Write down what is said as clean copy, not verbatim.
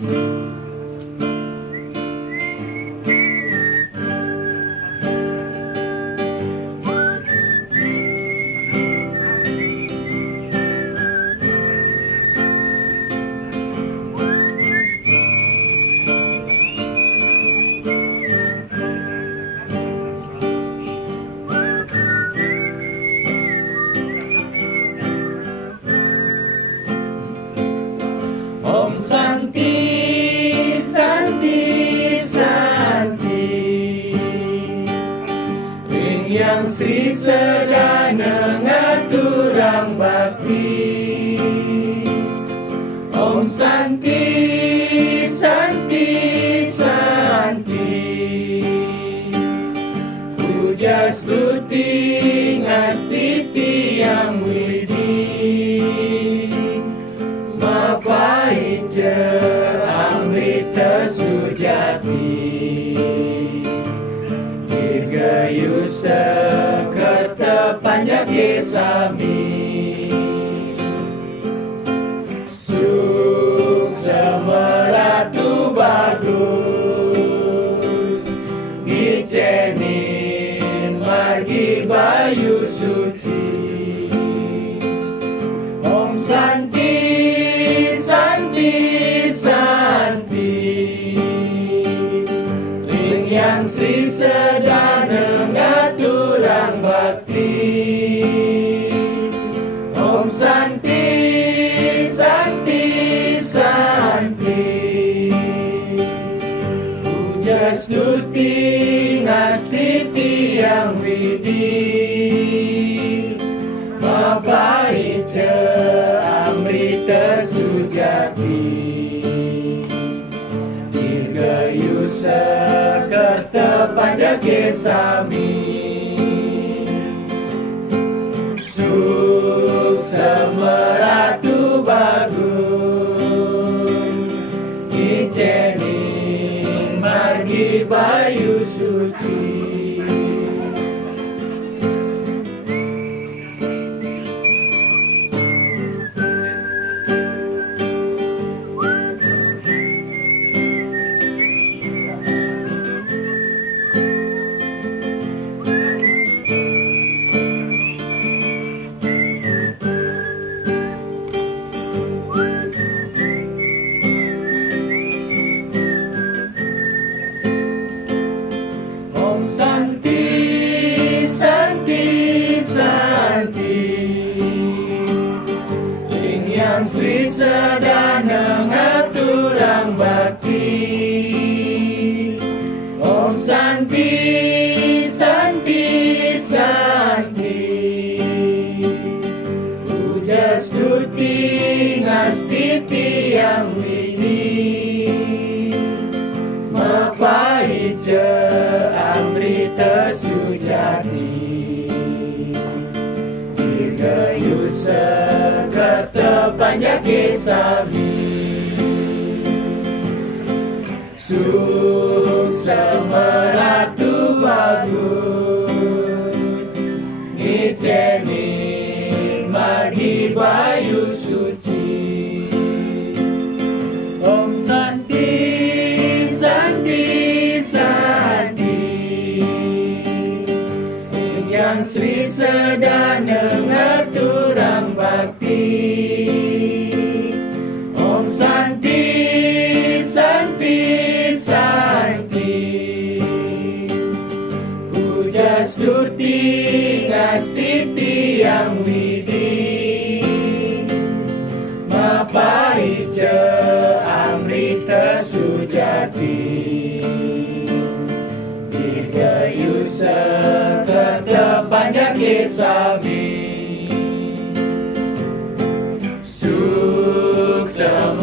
Om Santi, Santi, Santi, Ring Yang Sri Sedana ngaturang bakti. Om Santi, Santi, Santi, puja stuti ngastiti yang widi. Mapaica amrita sujati, dirgayusa kerta panjake sami. Suksa meratu bagus, dicenin margi bayu suci. Om Santi, Santi, Santi, Ring Yang Sri Sedana ngaturang bakti. Om Santi, Santi, Santi, puja stuti ngastiti yang widi. Mapaica amrita sujati, dirgayusa kerta panjake sami. Suksa meratu bagus, dicenin margi bayu suci. Om Santi, Santi, Santi, Ring Yang Sri Sedana ngaturang bakti. Om Santi, Santi, Santi, puja stuti ngastiti yang widi. Mapaica amrita sujati, dirgayusa kerta panjake sami. Suksa meratu bagus, dicenin margi bayu suci. Om Santi, Santi, Santi, Ring Yang Sri Sedana ngaturang bakti. Om Santi, Santi, Santi, puja stuti ngastiti yang widi. Mapaica amrita sujati, dirgayusa kerta panjake sami. Suksa